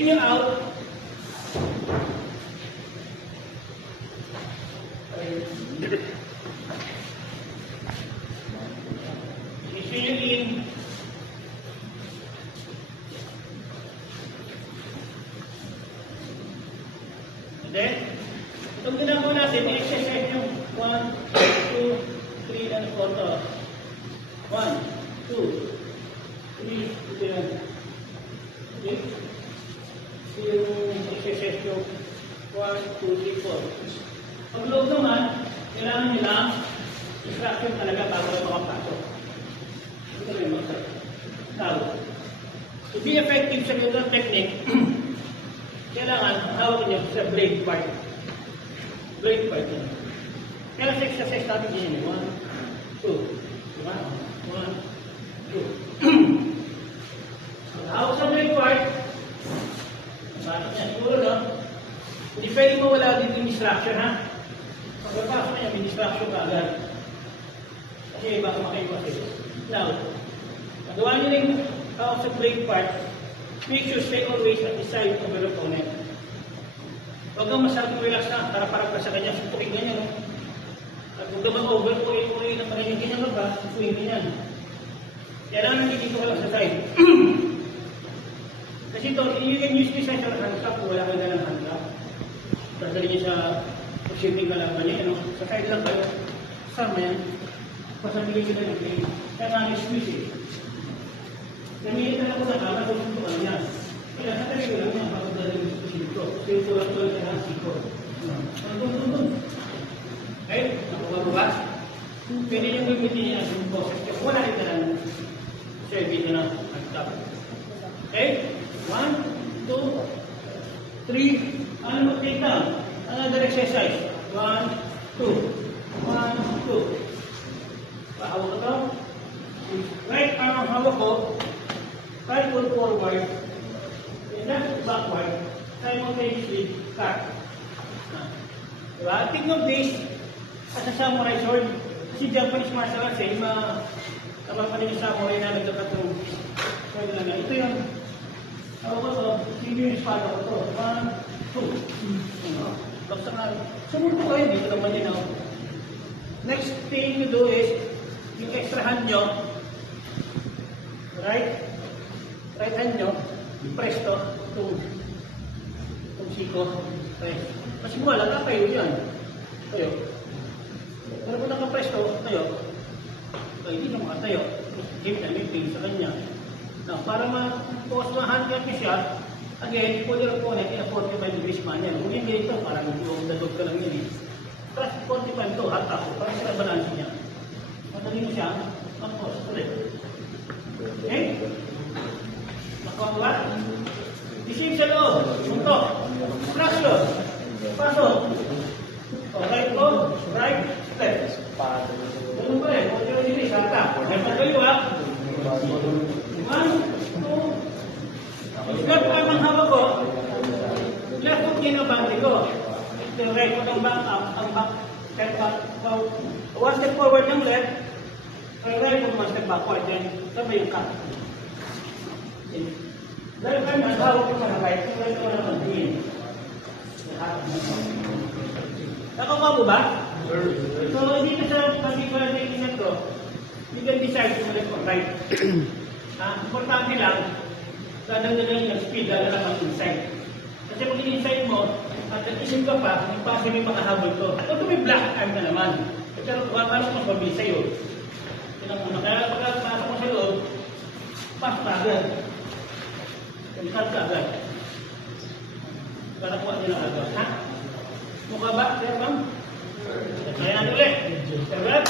Issue nyo out. Issue nyo in. And then, itong ginagawa natin, i-exercise yung 1, 2, 3, and 4 to. 1, 2, 3, ito yan. Okay? Ito yung exercise yung 1, 2, 3, 4. Pag loob naman, kailangan nyo lang instruction talaga bago na makapasok. Ito lang yung mga. Now, to be effective sa ganitong technique, kailangan hawak nyo sa blade part. Blade part nyo. Kaya sa exercise natin yun, 1, 2. Diba? 1, 2. Hawak sa blade part. Bakit niya? Siguro, no? Hindi pwede mo wala din yung distraction, ha? Pagkakasok niya, may distraction ka agad. Kasi baka makaiwas ito. Now, magawa niyo na yung hawak sa blade part. Make sure stay always at the side of your opponent. Huwag kang masyadong relax na, para-parang ka sa kanya, supukin ganyan, no? At huwag naman over-puwi-puwi na parang yung ganyan ka ba, supukin ganyan. Kailangan nandito ka lang sa side. Kasi ito, you can use this as your handcuff kung wala ka na ng handcuff. Dadali niyo sa shipping kalaban niya, no? Sa side lang kayo. Sama yan. Pasabili ko na ng plane. Kaya nga squeeze eh. Gamitin na ako sa kama kung ito ka niya. Kaya natali ko lang yan, kapag dadali ko sa siko. Siko lang ko lang ang siko. Doon. Okay? Nakuha mo ba? Pwede niyong gamitin niya ang process. Kaya wala rin ka lang service na handcuff. Okay? 1, 2, 3. Ano mag-take down? Another exercise. 1, 2. 1, 2. Pahawak ko ito. Right arm ang hawak ko. Right foot forward. And left backward. Simultaneously cut. Diba? Think of this as a samurai sword. Kasi Japanese martial arts eh. Kapag pa rin yung samurai na nagkakatong sword na. Ito yung hawak ko ito. Sige yung espada ko ito. 1, 2. Basta nga. Sumunod ko kayo. Dito naman din ako. Next thing you do is yung extra hand nyo. Right hand nyo. Press to. Itong siko. Press. Mas wala na kayo yan. Tayo. Pero kung nakapress to, tayo. Tayo, hindi na makatayo. Keep na meeting sa kanya. Now, para ma-pause na handcuff niya siya, again, pwede rin po natin na 45 degrees man yan. Kung hindi ito, parang dadog ka lang yun eh. Plus 45 to, hata ko, para sila balance niya. Madali mo siya, mag-pause ulit. Okay? Nakuha mo ba? Isip sa loob, suntok. Traction. Pasok. Right go, right, left. Ganun pa rin, 45 degrees, hata. May pagkayo ha. 1, 2. Left arm ang hawak ko. Left hook yun ang bandi ko. The right foot ang back, step back. One step forward ng left. Right foot, one step backward. Then, sabay yung cut. Left arm ang hawak ko para right. Right ko naman din. Nakuha mo ba? So, hindi ka sa particular technique na to. You can decide kung left or right. Importante lang, dadang nila yung speed, dadang ang inside. Kasi pag in-inside mo, at nag-isip ka pa, yung pasi may makahabol ko. At ito may black arm na naman. Pero paano mas mabilis sa'yo? Pinakuna. Kaya pagkakasok mo sa loob, pass ka agad. Kalikat ka agad. Para kuha nyo na agad. Ha? Mukha ba? Kaya bang? Kaya natin ulit. Kaya